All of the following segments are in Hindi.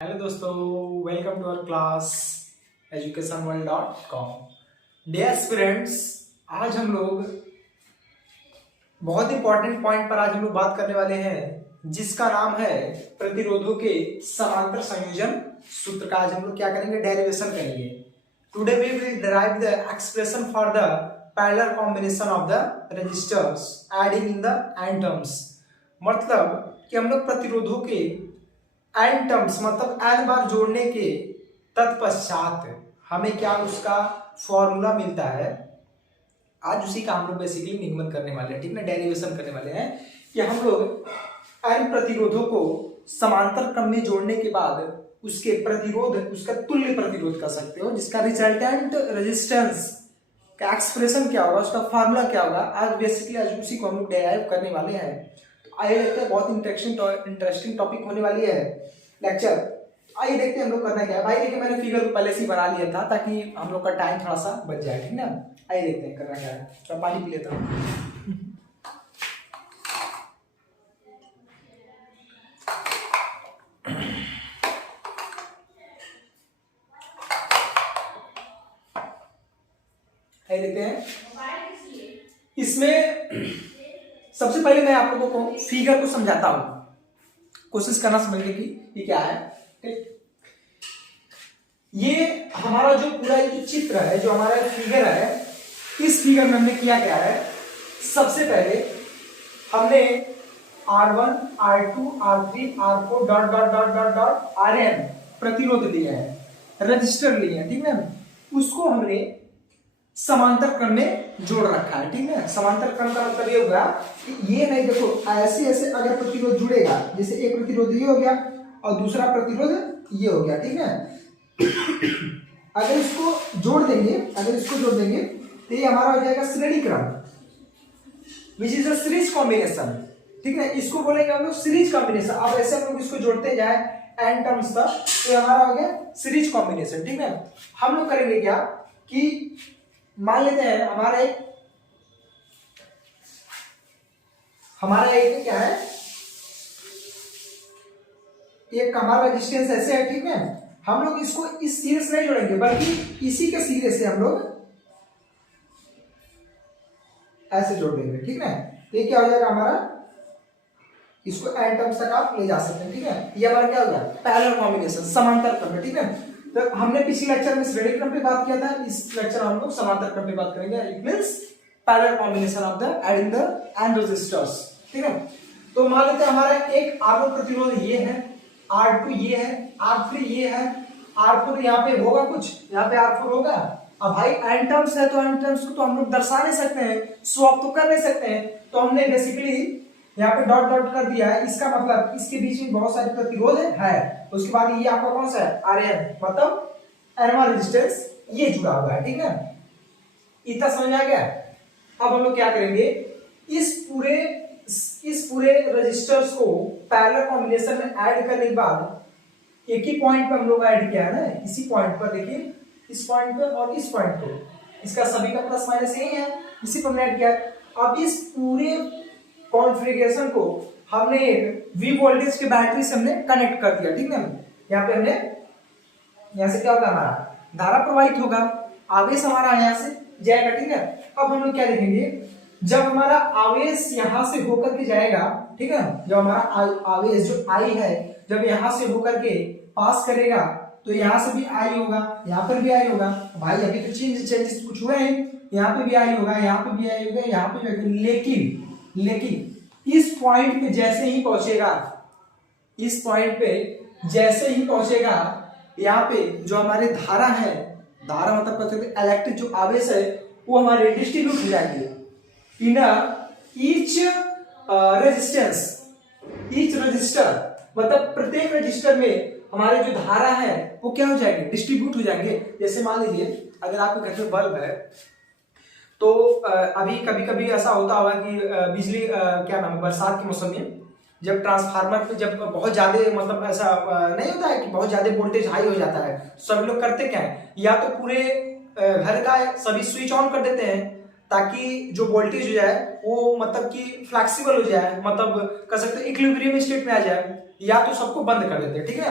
हेलो दोस्तों, welcome to our class educationworld.com। Dear students, आज हम लोग बहुत इंपॉर्टेंट पॉइंट पर आज हम लोग बात करने वाले हैं जिसका नाम है प्रतिरोधों के समांतर संयोजन सूत्र का। आज हम लोग क्या करेंगे? डेरिवेशन करेंगे। Today we will derive the expression for the parallel combination of the resistors adding in the n terms. मतलब कि हम लोग प्रतिरोधों के एन टर्म्स मतलब एन बार जोड़ने के तत्पश्चात हमें क्या उसका फॉर्मूला मिलता है, आज उसी का हम लोग बेसिकली निगमन करने वाले हैं। ठीक ना, डेरिवेशन करने वाले हैं कि हम लोग एन प्रतिरोधों को समांतर क्रम में जोड़ने के बाद उसके प्रतिरोध, उसका तुल्य प्रतिरोध कर सकते हो, जिसका रिजल्टेंट रेजिस्टेंस का एक्सप्रेशन क्या होगा, उसका फार्मूला क्या होगा। आज बेसिकली आज उसी को हम लोग डेराइव करने वाले हैं। आइए देखते हैं, बहुत इंटरेस्टिंग टॉपिक होने वाली है लेक्चर। आइए देखते हैं हम लोग करना क्या है। भाई देखिए, मैंने फिगर को पहले से ही बना लिया था ताकि हम लोग का टाइम थोड़ा सा बच जाए। ठीक ना, आइए देखते हैं करना क्या है। थोड़ा पानी पी लेता हूँ। आइए देखते हैं। इसमें सबसे पहले मैं आप लोगों को फिगर को समझाता हूं, कोशिश करना समझने की ये क्या है। ठीक, ये हमारा जो पूरा जो चित्र है, जो हमारा फिगर है, इस फिगर में हमने किया क्या है, सबसे पहले हमने R1, R2, R3, R4 dot dot dot dot dot Rn प्रतिरोध लिए हैं, रजिस्टर लिए हैं। ठीक है, उसको हमने समांतर क्रम में जोड़ रखा है। ठीक है, समांतर क्रम का मतलब ये होगा कि ये नहीं, देखो ऐसे ऐसे अगर प्रतिरोध जुड़ेगा, जैसे एक प्रतिरोध ये हो गया और दूसरा प्रतिरोध ये हो गया। ठीक है, अगर इसको जोड़ देंगे तो ये हमारा हो जाएगा श्रेणी क्रम, which is a series combination. ठीक है, इसको बोलेंगे हम लोग सीरीज कॉम्बिनेशन। अब ऐसे हम लोग इसको जोड़ते जाए एन टर्म्स तक, तो हमारा हो गया सीरीज कॉम्बिनेशन। ठीक है, हम लोग करेंगे क्या कि मान लेते हैं हमारा एक क्या है, एक हमारा रेजिस्टेंस ऐसे है। ठीक है, हम लोग इसको इस सिरे से नहीं जोड़ेंगे, बल्कि इसी के सिरे से हम लोग ऐसे जोड़ देंगे। ठीक है, ये क्या हो जाएगा हमारा, इसको एन टर्म्स तक आप ले जा सकते हैं। ठीक है, ये हमारा क्या हो गया, पैरेलल कॉम्बिनेशन, समांतर क्रम। ठीक है, तो हमने पिछले लेक्चर में श्रेणी क्रम पे बात किया था, इस लेक्चर हम लोग समांतर क्रम पे बात करेंगे। It means parallel combination of the adding the n resistors. ठीक है, तो मान लेते हैं हमारा एक R1 प्रतिरोध ये है, R2 ये है, R3 ये है, R4 यहाँ पे होगा, कुछ यहाँ पे R4 होगा। अब भाई एन टर्म्स है तो एन टर्म्स को तो हम लोग दर्शा नहीं सकते हैं, स्वैप तो कर नहीं सकते हैं, तो हमने बेसिकली यहाँ पे डॉट डॉट कर दिया है। इसका मतलब इसके बीच में बहुत सारे प्रतिरोध है। उसके बाद ये आपका कौन सा है, Rn, मतलब एनवा रेजिस्टेंस ये जुड़ा हुआ है। ठीक है, इतना समझ आ गया। अब हम लोग क्या करेंगे, इस पूरे रजिस्टर्स को पैरेलल कॉम्बिनेशन में ऐड करने के बाद एक ही पॉइंट पर हम लोग ऐड किया है ना, इसी पॉइंट पर देखिए, इस पॉइंट पर और इस पॉइंट पर, इसका सभी का प्लस माइनस यही है, इसी पर ऐड किया। अब इस पूरे कॉन्फ़िगरेशन को हमने एक V वोल्टेज के बैटरी से हमने कनेक्ट कर दिया। ठीक है, यहाँ पे हमने, यहाँ से क्या होगा, हमारा धारा प्रवाहित होगा, आवेश हमारा यहाँ से जाएगा। ठीक है, अब हम लोग क्या देखेंगे, जब हमारा आवेश यहाँ से होकर के जाएगा, ठीक है, जब हमारा आवेश जो I है जब यहाँ से होकर के पास करेगा तो यहाँ से भी I होगा, यहाँ पर भी I होगा। भाई अभी तो चेंजेस कुछ हुए हैं, यहाँ पे भी I होगा, यहाँ पे भी I होगा, यहाँ पे भी, लेकिन इस पॉइंट पे जैसे ही पहुंचेगा, इस पॉइंट पे जैसे ही पहुंचेगा, यहाँ पे जो हमारे धारा है, धारा मतलब कहते हैं इलेक्ट्रिक जो आवेश है, वो हमारे डिस्ट्रीब्यूट हो जाएंगे इन ईच रजिस्टर, मतलब प्रत्येक रजिस्टर में हमारे जो धारा है वो क्या हो जाएंगे, डिस्ट्रीब्यूट हो जाएंगे। जैसे मान लीजिए अगर आपके घर में बल्ब है तो अभी कभी कभी ऐसा होता होगा कि बिजली क्या नाम है, बरसात के मौसम में जब ट्रांसफार्मर पे जब बहुत ज्यादा मतलब ऐसा नहीं होता है कि बहुत ज्यादा वोल्टेज हाई हो जाता है, सभी लोग करते क्या है, या तो पूरे घर का सभी स्विच ऑन कर देते हैं ताकि जो वोल्टेज हो जाए वो मतलब कि फ्लेक्सिबल हो जाए, मतलब कह सकते हैं इक्विलिब्रियम स्टेट में आ जाए, या तो सबको बंद कर देते हैं। ठीक है,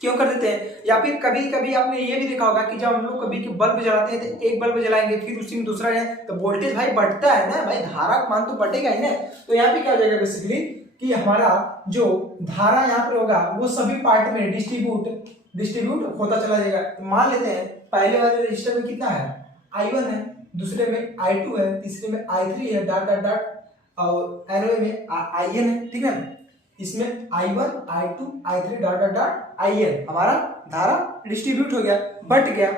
क्यों कर देते हैं? या फिर कभी कभी आपने ये भी देखा होगा कि जब हम लोग कभी की बल्ब जलाते हैं तो एक बल्ब जलाएंगे फिर उसी में दूसरा है तो वोल्टेज भाई बढ़ता है ना भाई, धारा का मान तो बढ़ेगा ही ना। तो यहाँ पे क्या हो जाएगा बेसिकली कि हमारा जो धारा यहाँ पर होगा वो सभी पार्ट में डिस्ट्रीब्यूट होता चला जाएगा। तो मान लेते हैं पहले वाले रजिस्टर में कितना है, I1 है, दूसरे में I2 है, तीसरे में I3 है, डॉट डॉट डॉट, और एरो में IN है, ठीक है। इसमें I1 I2 I3 dot dot dot IN हमारा धारा डिस्ट्रीब्यूट हो गया, बट गया।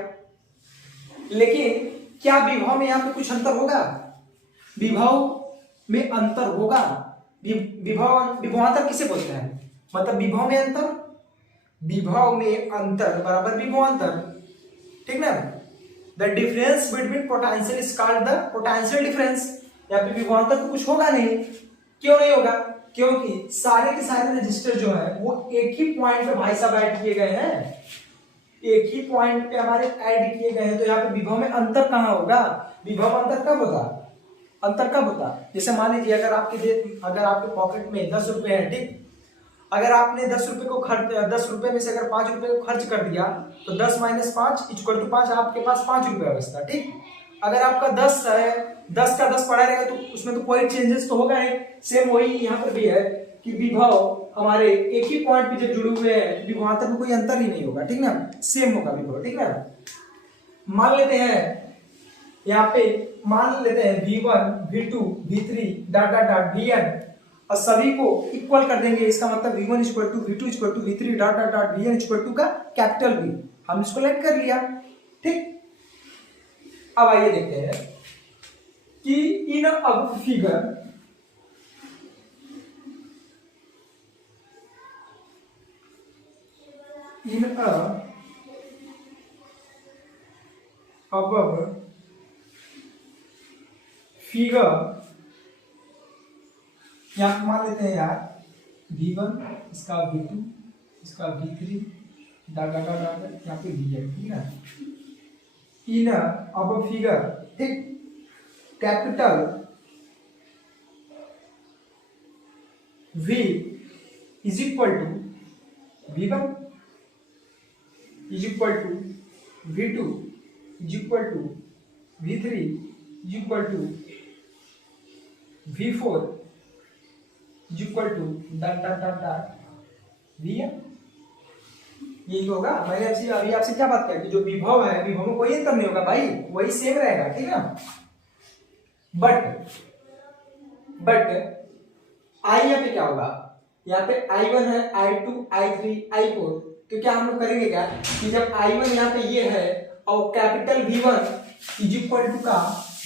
लेकिन क्या विभव में यहाँ पे कुछ अंतर होगा? विभव में अंतर होगा। विभवांतर किसे बोलते हैं? मतलब विभव में अंतर, विभव में अंतर बराबर विभवांतर, ठीक ना। The difference between potential is called the potential difference. यहाँ पे विभवांतर तो कुछ होगा नहीं। क्यों नहीं होगा? क्योंकि सारे के सारे रजिस्टर जो है वो एक ही पॉइंट पे भाई साहब ऐड किए गए हैं, एक ही पॉइंट पे हमारे ऐड किए गए हैं। तो यहाँ पे विभव में अंतर कहाँ होगा? विभव अंतर कब होगा? अंतर कब होता? जैसे मान लीजिए अगर आपके पॉकेट में 10 रुपए है, ठीक, अगर आपने 10 रुपए को 10 रुपए में से अगर 5 रुपए को खर्च कर दिया तो 10 माइनस 5 इक्वल टू 5, आपके पास 5 रुपए बचता, ठीक। अगर आपका 10 है, 10 का 10 पड़ा रहेगा तो उसमें तो कोई चेंजेस तो होगा नहीं। सेम वही यहाँ पर भी है कि विभव हमारे एक ही पॉइंट पे जब जुड़े हुए हैं विभवांतर में कोई अंतर ही नहीं होगा, ठीक ना, सेम होगा विभव, ठीक ना। मान लेते हैं यहाँ पे मान लेते हैं V1 V2 V3 dot dot dot Vn और सभी को इक्वल कर देंगे। इसका मतलब V1 equal to V2 equal to V3 dot dot dot Vn equal to का कैपिटल V, हम इसको लेट कर लिया, ठीक। अब आइए देखते हैं कि इन अब फिगर इन अब फिगर यहाँ मान लेते हैं यार V1 इसका V2 इसका V3 डॉट डॉट डॉट यहाँ पे Vn, ठीक है। इन अब फिगर, ठीक, capital V is equal to V1 is equal to V2 is equal to V3 is equal to V4 is equal to dot dot dot dot Vn। यही होगा। मैंने अभी आपसे क्या बात की कि जो विभव है विभव में कोई अंतर नहीं होगा भाई, वही सेम रहेगा, ठीक है। बट आई यहाँ पे क्या होगा? यहाँ पे I1 है, I2 I3 I4, तो क्या हम लोग करेंगे क्या कि जब I1 यहाँ पे ये है और capital V1 is equal to का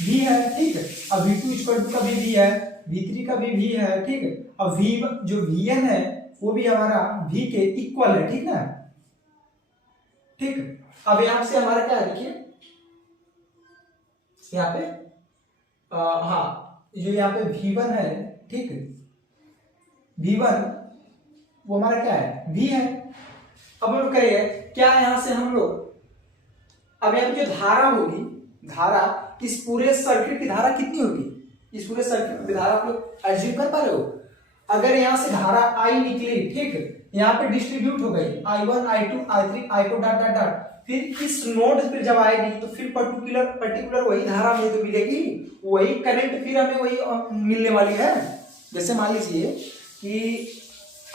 V है, ठीक है, और V2 इक्वल टू का भी V है, V3 का भी V है, ठीक है, और V जो Vn है वो भी हमारा V के इक्वल है, ठीक ना, ठीक। अब यहां से हमारा क्या है देखिए यहाँ पे हाँ जो यहाँ पे V1 है, ठीक, V1 वो हमारा क्या है? V है। अब हम लोग करिए क्या यहां से हम लोग अब यहाँ पे जो धारा होगी, धारा इस पूरे सर्किट की धारा कितनी होगी? इस पूरे सर्किट की धारा आप लोग एज्यूम कर पा रहे हो? अगर यहाँ से धारा I निकली, ठीक, यहाँ पे डिस्ट्रीब्यूट हो गई I1 I2 I3 I4 dot dot dot, फिर इस नोड पे जब आएगी तो फिर पर्टिकुलर वही धारा हमें तो मिलेगी, वही करंट फिर हमें वही मिलने वाली है। जैसे मान लीजिए कि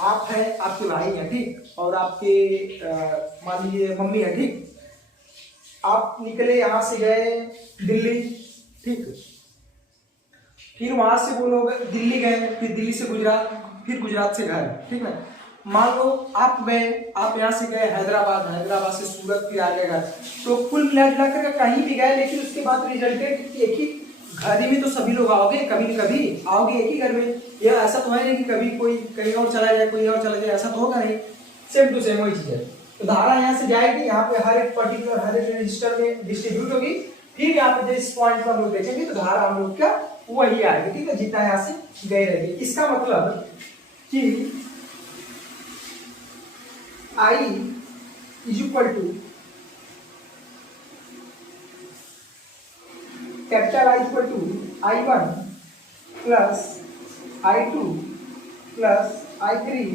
आप है, आपके भाई है, ठीक, और आपके मान लीजिए मम्मी है, ठीक, आप निकले यहाँ से गए दिल्ली, ठीक, फिर वहां से वो लोग दिल्ली गए, फिर दिल्ली से गुजरात, फिर गुजरात से घर, ठीक है। मान लो आप गए, आप यहाँ से गए हैदराबाद, हैदराबाद से सूरत, फिर आ गए घर, तो कुल मिलाकर कहीं भी गए लेकिन उसके बाद रिजल्टेड एक ही घर ही में तो सभी लोग आओगे, कभी न कभी आओगे एक ही घर में। ये ऐसा तो है नहीं कि कभी कोई कहीं और चला जाए, कोई और चला जाए, ऐसा तो होगा नहीं। सेम टू सेम वही चीज है। तो धारा यहाँ से जाएगी, यहाँ पे हर एक पर्टिकुलर हर एक रजिस्टर में डिस्ट्रीब्यूट होगी, फिर यहाँ पे जिस पॉइंट पर हम लोग देखेंगे तो धारा हम लोग का वही आएगी, ठीक है, जितना यहाँ से गए रहेगी। इसका मतलब कि I is equal to capital I equal to I1 plus I2 plus I3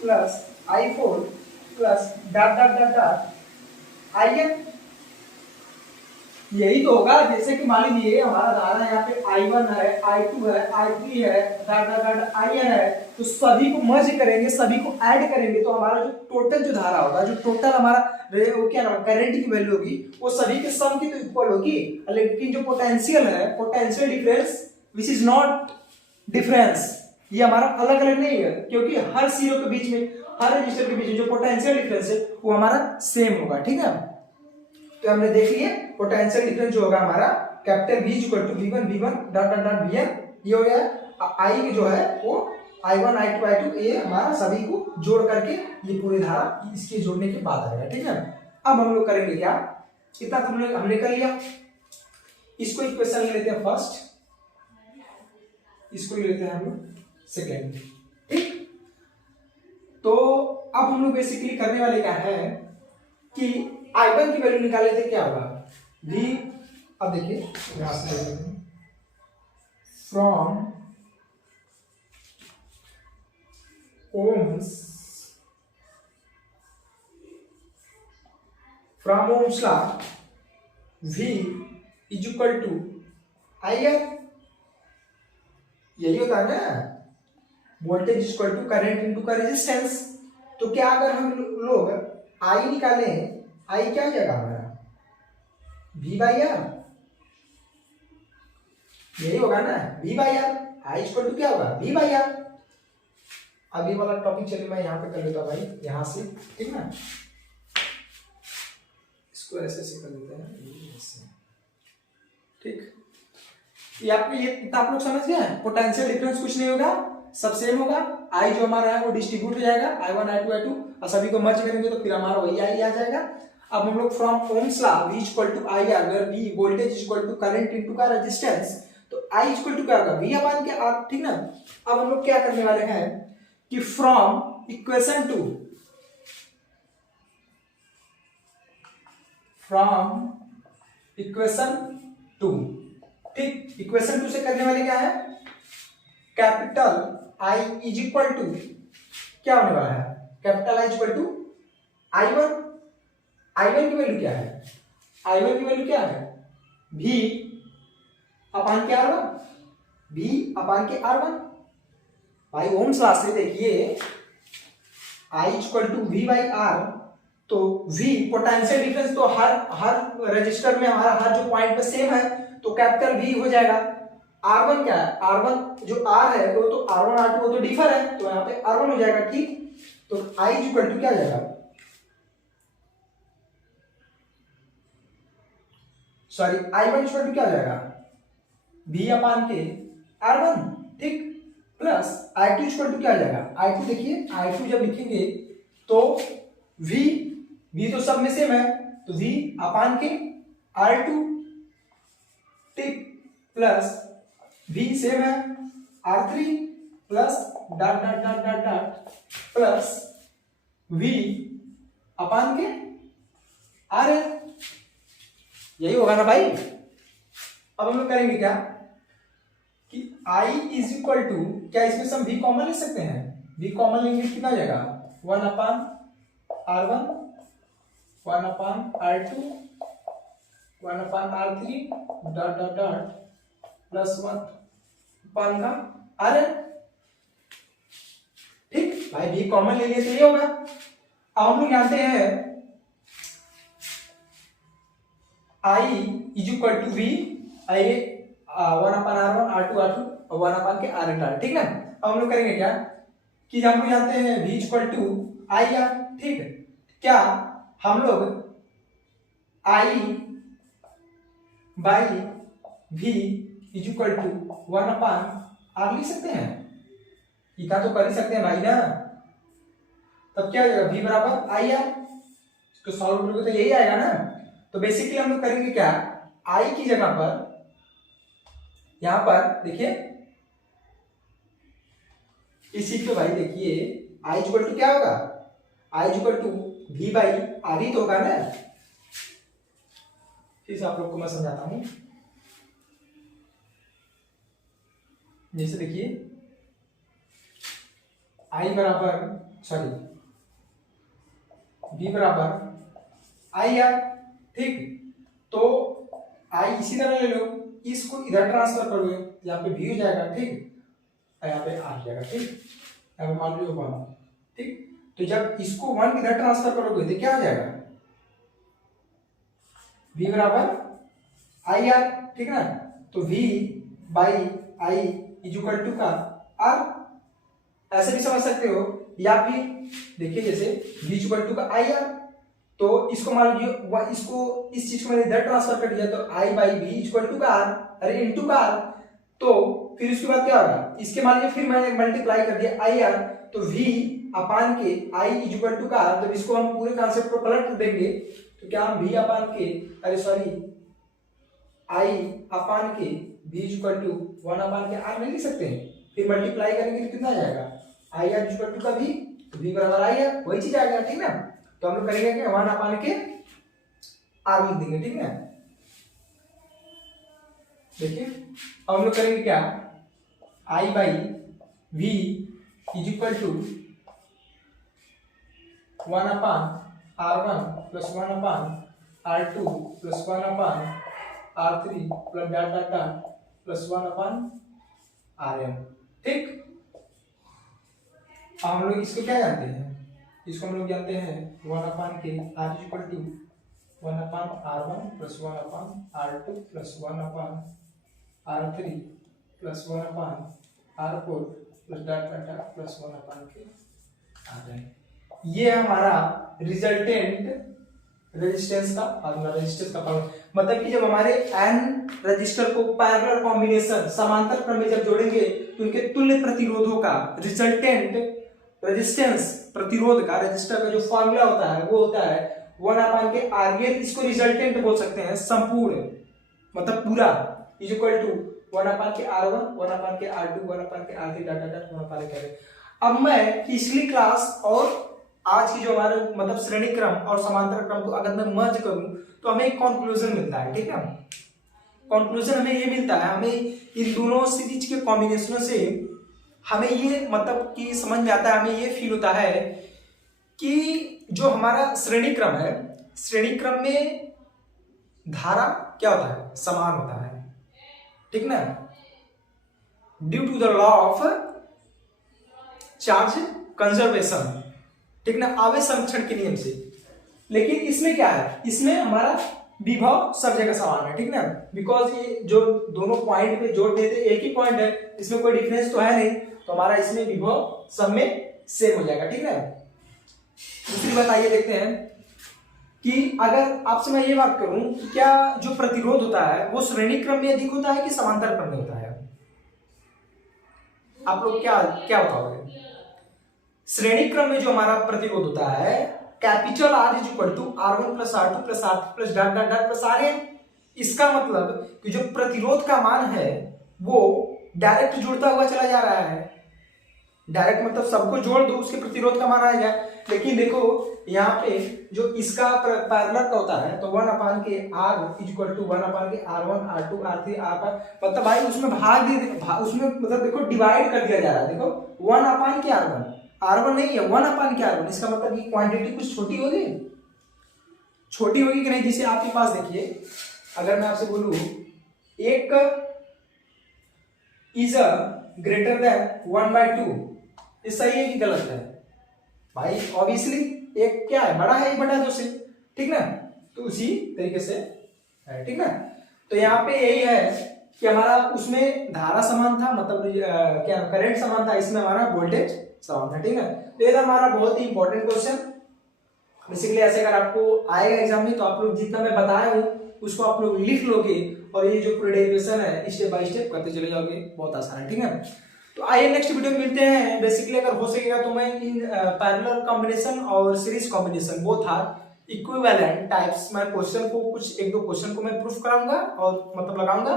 plus I4 plus dot dot dot dot I n. यही तो होगा, जैसे कि मान लीजिए हमारा धारा यहाँ पे I1 है, I2 है, I3 है, डॉट डॉट डॉट IN है, तो सभी को मर्ज करेंगे, सभी को ऐड करेंगे, तो हमारा जो टोटल जो धारा होगा, जो टोटल हमारा वो क्या नाम करंट की वैल्यू होगी, वो सभी के सम की तो इक्वल होगी। लेकिन जो पोटेंशियल है, potential difference which is not difference, ये हमारा अलग अलग नहीं है, क्योंकि हर सीरो के बीच में, हर रजिस्टर के बीच में जो पोटेंशियल डिफरेंस है वो हमारा सेम होगा। ठीक है, तो हमने देख लिए पोटेंशियल डिफरेंस जो होगा हमारा capital V equal to V1 dot dot dot Vn, ये हो गया। I जो है वो I1 I2 I2 ये हमारा सभी को जोड़ करके ये पूरी धारा इसके जोड़ने के बाद आएगा। ठीक है, अब हम लोग करेंगे क्या, इतना तो हमने कर लिया। इसको इक्वेशन ले लेते हैं फर्स्ट, इसको ले लेते हैं हम लोग सेकेंड। ठीक, तो अब हम लोग बेसिकली करने वाले क्या है कि I1 की वैल्यू निकाले थे, क्या होगा V। अब देखिए यहां से from Ohm's law V is equal to IN, यही होता है ना, voltage equal to current into का रेजिस्टेंस। तो क्या अगर हम लोग I निकालें, I क्या हो जाएगा हमारा V बाई आर, यही होगा ना V by R. I equal to क्या होगा V बाई आर। अभी वाला टॉपिक चलिए मैं यहाँ पे कर लेता हूँ भाई, यहाँ से, ठीक ना, इसको ऐसे ऐसे कर लेते हैं ऐसे। ठीक, ये आप लोग समझ गए, पोटेंशियल डिफरेंस कुछ नहीं होगा, सब सेम होगा। I जो हमारा है वो डिस्ट्रीब्यूट हो जाएगा, I1 I2 I2, और सभी को मर्ज करेंगे तो फिर हमारा वही I आ जाएगा। अब हम लोग from Ohm's law V equal to I R, where V voltage equal to current into का रेजिस्टेंस, तो I इक्वल टू क्या होगा V अपॉन के R। ठीक ना, अब हम लोग क्या करने वाले हैं कि फ्रॉम इक्वेशन टू, ठीक, इक्वेशन 2 से करने वाले क्या है, capital I is equal to क्या होने वाला है, capital I equal to I1 की वैल्यू क्या है, I1 की वैल्यू क्या है V अपान के R1, V अपान के R1। भाई ओम्स लॉ से देखिए I equal to V by R, तो V पोटेंशियल डिफरेंस तो हर रजिस्टर में हमारा हर जो पॉइंट पे सेम है, तो कैपिटल V हो जाएगा। R1 क्या है, R1 जो R है वो तो R1 R2 वो तो डिफर है, तो यहाँ पे R1 हो जाएगा। ठीक, तो I इक्वल टू क्या हो जाएगा, सॉरी I1 इक्वल टू क्या हो जाएगा V अपान के R1, ठीक, प्लस I2 इक्वल टू क्या हो जाएगा, I2 देखिए I2 जब लिखेंगे तो V तो सब में सेम है, तो V अपान के R2, ठीक, प्लस V सेम है R3 plus dot dot dot dot dot plus V अपान के RN, यही होगा ना भाई। अब हम लोग करेंगे क्या कि I इज इक्वल टू, क्या इसमें सब V कॉमन ले सकते हैं, V कॉमन लेंगे कितना हो जाएगा 1 upon R1, 1 upon R2, 1 upon R3 dot dot dot plus 1 अपान का RN। ठीक भाई, V कॉमन ले लिए तो ये होगा। अब हम लोग जानते हैं I is equal to V, I 1 upon R1 R2 R2 और 1 अपान के RN, ठीक ना। अब हम लोग करेंगे क्या कि हम लोग जानते हैं V equal to I R, ठीक है, क्या हम लोग I by V is equal to 1 upon R लिख सकते हैं, इतना तो कर ही सकते हैं भाई ना। तब क्या हो जाएगा V बराबर I R, तो सॉल्व करोगे तो यही आएगा ना। तो बेसिकली हम लोग करेंगे क्या, I की जगह पर यहां पर देखिए इस सीट पे भाई देखिए I इक्वल टू क्या होगा, I equal to V by R ही तो होगा ना। फिर से आप लोग को मैं समझाता हूं, जैसे देखिए I बराबर, सॉरी V बराबर आई आर। ठीक, तो आई इसी तरह ले लो, इसको इधर ट्रांसफर करोगे, यहाँ पे V हो जाएगा। ठीक, यहाँ पे आ जाएगा। ठीक, यहाँ पे मान लो 1। ठीक, तो जब इसको 1 इधर ट्रांसफर करोगे तो क्या हो जाएगा, V बराबर आई आर। ठीक ना, तो V by I is equal to का आर, ऐसे भी समझ सकते हो। या फिर देखिए जैसे V इज इक्वल टू का आई आर, तो इसको मान लीजिए इसको इस चीज को मैंने इधर ट्रांसफर कर दिया, तो I by V is equal to का आर, अरे इनटू का आर। तो फिर उसके बाद क्या होगा, इसके मान लीजिए फिर मैंने मल्टीप्लाई कर दिया आई आर, तो V अपान के आई इज इक्वल टू का आर। जब इसको हम पूरे कॉन्सेप्ट को पलट देंगे तो क्या हम V अपान के, अरे सॉरी, आई अपान के V is equal to 1 upon के आर नहीं लिख सकते हैं। फिर मल्टीप्लाई करेंगे तो कितना आ जाएगा, I R is equal to का V, तो V बराबर आई आर, वही चीज आ गया। ठीक ना, तो हम लोग करेंगे कि 1 अपान के आर लिख देंगे। ठीक है, देखिए अब हम लोग करेंगे क्या, I by V is equal to 1 upon R1 plus 1 upon R2 plus 1 upon R3 plus dot dot dot plus 1 upon Rn। ठीक, हम लोग इसको क्या जानते हैं, इसको हम लोग जानते हैं 1 अपान के R is equal to 1 upon R1 plus 1 upon R2 plus 1 upon R3 plus 1 upon R4 plus dot dot dot plus 1 upon के Rn। ये हमारा रिजल्टेंट रेजिस्टेंस का फार्मूला, रेजिस्टेंस का फार्मूला। मतलब कि जब हमारे n रजिस्टर को पैरेलल कॉम्बिनेशन समांतर क्रम में जब जोड़ेंगे तो उनके तुल्य प्रतिरोधों का रिजल्टेंट रेजिस्टेंस, प्रतिरोध का, रजिस्टर का जो फार्मूला होता है वो होता है 1 अपान के Rn। इसको रिजल्टेंट बोल सकते हैं, संपूर्ण मतलब पूरा, इज इक्वल टू 1 अपान के R1, 1 अपान के R2, 1 अपान के R3 डॉट डॉट 1 अपान के R। अब मैं पिछली क्लास और आज की जो हमारे मतलब श्रेणी क्रम और समांतर क्रम को अगर मैं मर्ज करूं तो हमें एक कंक्लूजन मिलता है। ठीक है, कंक्लूजन हमें ये मिलता है, हमें इन दोनों सीरीज के कॉम्बिनेशनों से हमें ये मतलब कि समझ में आता है, हमें ये फील होता है कि जो हमारा श्रेणी क्रम है, श्रेणी क्रम में धारा क्या होता है, समान होता है। ठीक ना, due to the law of charge conservation. ठीक ना, आवेश संरक्षण के नियम से। लेकिन इसमें क्या है, इसमें हमारा विभव सब जगह समान है। ठीक ना, बिकॉज ये जो दोनों पॉइंट पे जोड़ देते एक ही पॉइंट है, इसमें कोई डिफरेंस तो है नहीं, तो हमारा इसमें विभव सब में सेम हो जाएगा। ठीक है, दूसरी बात आइए देखते हैं कि अगर आपसे मैं ये बात करूं कि क्या जो प्रतिरोध होता है वो श्रेणी क्रम में अधिक होता है कि समांतर क्रम में होता है, आप लोग क्या क्या बताओगे। श्रेणी क्रम में जो हमारा प्रतिरोध होता है capital R is equal to R1 plus R2 plus R3 plus dot dot dot plus Rn। इसका मतलब कि जो प्रतिरोध का मान है वो डायरेक्ट जुड़ता हुआ चला जा रहा है। डायरेक्ट मतलब सबको जोड़ दो उसके प्रतिरोध का मान आएगा। लेकिन देखो यहाँ पे जो इसका पैरेलल का होता है तो 1 अपान के R is equal to 1 upon के R1 R2 R3 R5, मतलब भाई उसमें भाग दे, उसमें मतलब देखो डिवाइड कर दिया जा रहा है। देखो 1 अपान के R1 नहीं है, 1 अपान के R1। इसका मतलब कि क्वांटिटी कुछ छोटी होगी, छोटी होगी कि नहीं। जैसे आपके पास देखिए, अगर मैं आपसे बोलूं एक इज ग्रेटर देन 1/2, ये सही है कि गलत है भाई? ऑब्वियसली एक क्या है, बड़ा है, 1/2 से। ठीक ना, तो उसी तरीके से है। ठीक ना, तो यहाँ पे यही है कि हमारा उसमें धारा समान था, मतलब क्या करंट समान था, इसमें हमारा वोल्टेज समान था। ठीक है, तो ये था हमारा बहुत ही इंपॉर्टेंट क्वेश्चन। बेसिकली ऐसे अगर आपको आएगा एग्जाम में तो आप लोग जितना मैं बताया हूँ उसको आप लोग लिख लोगे और ये जो डेरिवेशन है स्टेप बाय स्टेप करते चले जाओगे, बहुत आसान है। ठीक है, तो आइए नेक्स्ट वीडियो में मिलते हैं। बेसिकली अगर हो सकेगा तो मैं इन पैरेलल कॉम्बिनेशन और series combination both are equivalent types में क्वेश्चन को कुछ एक दो क्वेश्चन को मैं प्रूफ कराऊंगा और मतलब लगाऊंगा।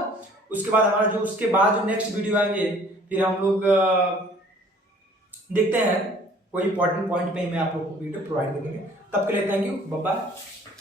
उसके बाद हमारा जो उसके बाद जो नेक्स्ट वीडियो आएंगे फिर हम लोग देखते हैं कोई इंपॉर्टेंट पॉइंट पे मैं आप लोगों को वीडियो प्रोवाइड करेंगे। तब के लिए थैंक यू, बाय बाय।